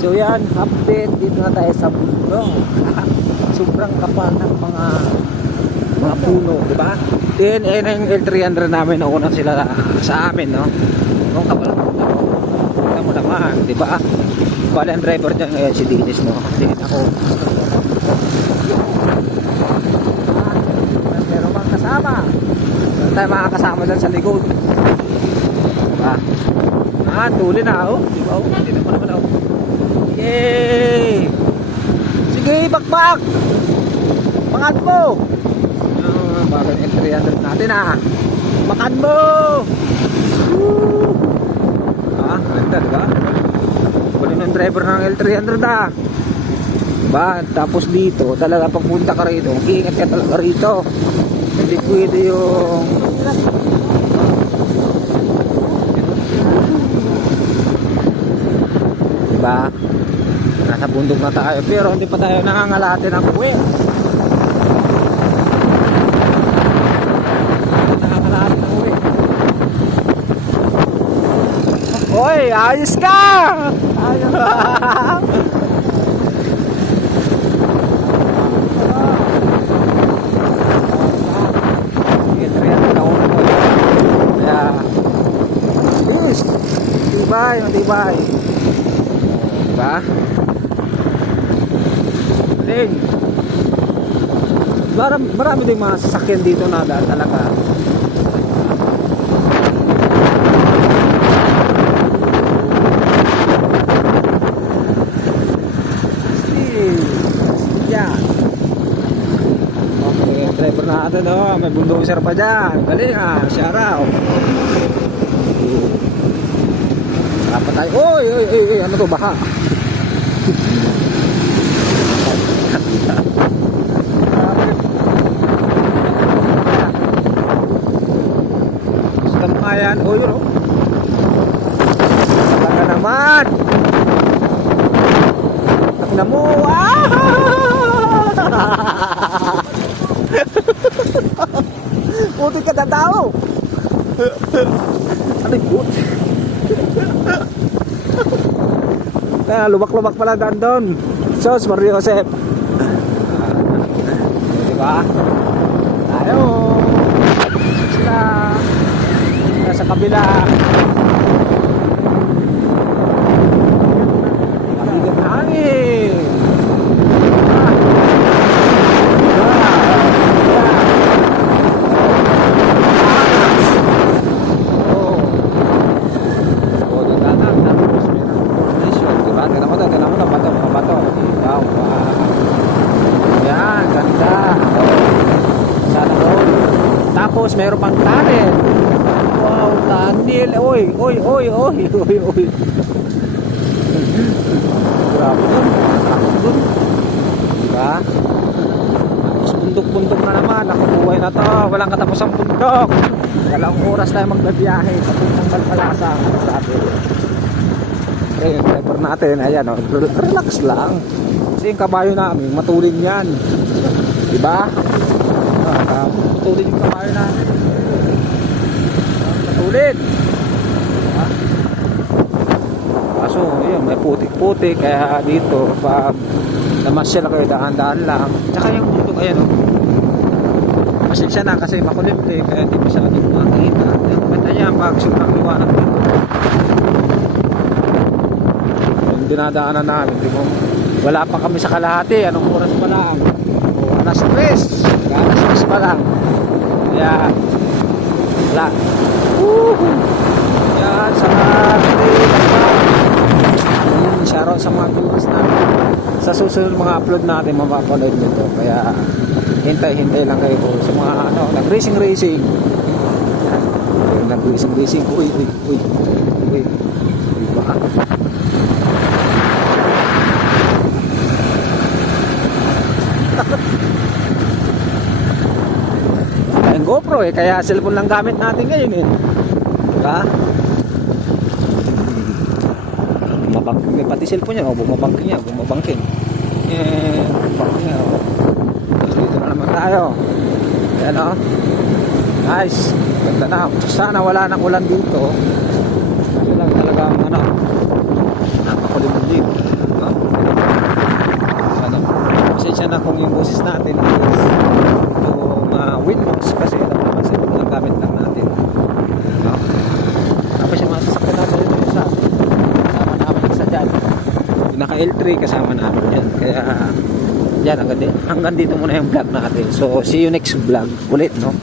So yan, update dito na tayo sa bundok. Sobrang kapal ng mga puno, di ba? Then ayun yung L300 namin, nauna sila sa amin, no? Ang kapal ng bundok. Tignan mo naman, di ba? Bali ang driver dyan ngayon si Dennis, no? Then ako. Pero mga kasama. Meron tayo mga kasama dyan sa likod. Diba? Tuli na, oh. Diba, oh? Dito mo naman, oh. Yay! Sige, bakbak! Makan mo! Bago yung L300 natin, ah. Makan mo! Woo! Ganda, diba? Wala ng driver ng L300, ah. Diba? Tapos dito, talaga pagpunta ka rito, ingat ka talaga rito. Hindi pwede yung diba? Nasa bundok na tayo, pero hindi pa tayo nangangalate ng uwi. Nangangalate ng uwi. Hoy, ayos ka! Ayos ka! Matibay. Diba? Ding. Marami ding mga sasakyan dito na talaga. Yan. Okay, driver natin, oh. May bulldozer pa dyan. Galing, ah. Shout out. Dapat tayo. Oy, ano to, baha? Basta mga yan. Oh, yun, oh. Baka naman. Takna mo. Puti ka na tao. Ano yung puti? Lubak-lubak pala daan doon. Sos, Mario Joseph. Diba? Tayo. Sila. Sa kabila. Mabigat na hangin. Tapos meron pang tunnel. Wow, tunnel. Oy. Grabe dun. Diba? Tapos bundok-bundok na naman. Nakubuhay na to. Walang katapusang bundok. Walang oras tayo magbabiyahe papuntang Balbalasa. Sabi. Okay, yung driver natin. Ayan, oh, relax lang. Kasi yung kabayo namin, matulin yan. Diba? Matulin yung kabayo natin. Matulin. Kaso yun, may putik-putik. Kaya dito pag namasyal kayo, daan-daan lang. Tsaka yung bundok, ayan, pasensya na kasi makulit, kaya hindi masyadong makikita. Maganda yan pag sobrang liwanag dito. Yung dinadaanan namin, wala pa kami sa kalahati. Anong oras pa lang? Alas 3. Alas 3 pa lang. Kaya wala. Yan, sa shoutout sa mga viewers natin. Sa susunod mga upload natin, mapapanood nito. Kaya hintay lang kayo sa mga nag-racing. Nag-racing. Uy. Baka. Ang GoPro kaya cellphone lang gamit natin ngayon diba? Bumabangking pati cellphone niya, bumabangking niya, dito na naman tayo. Ayan, nice, ganda na. Sana wala nang ulan dito. Ito lang talagang napakulimlim. L3 kasama namin yan. Kaya yan, hanggang dito muna yung vlog natin. So see you next vlog ulit, no?